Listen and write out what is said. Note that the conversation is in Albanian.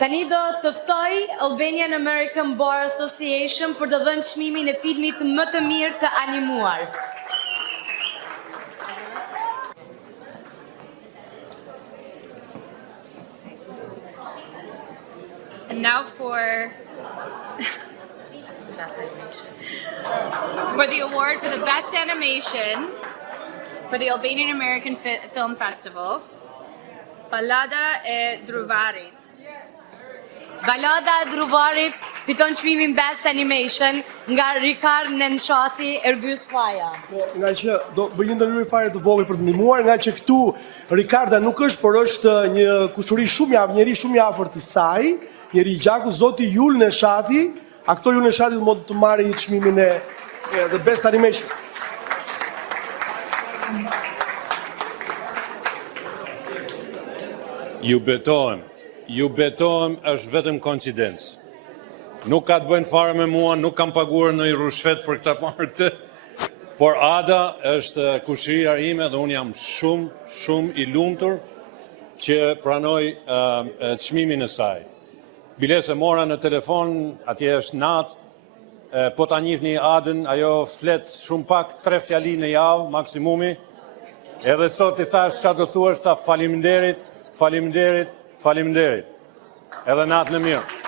Tani do të ftoj Albanian American Bar Association për të dhënë çmimin e filmit më të mirë të animuar. And now for best animation. For the award for the best animation for the Albanian American Film Festival, Balada e Druvarit. Balada e Druvarit fiton çmimin Best Animation nga Rikard Nenshati Erbyes Faja. Po, nga që do bëj një ndërhyrje fare të vogël për të ndihmuar, nga që këtu Rikarda nuk është, por është një kushuri shumë njeri shumë i afërt i saj, njeri i gjaku, zoti Jul Nenshati, aktori Jul Nenshati do mund të marrë çmimin e The Best Animation. Ju betohem është vetëm koincidencë. Nuk ka të bëjnë fare me mua, nuk kam paguar në i rushfet për këta marrë të, por Ada është kushëria ime dhe unë jam shumë i lumtur që pranoj çmimin e saj. Biles e mora në telefon, atje është natë, po ta njihni Adën, ajo flet shumë pak, 3 fjali në javë, maksimumi, edhe sot i thash çfarë do thuash, tha faleminderit, edhe natën e mirë.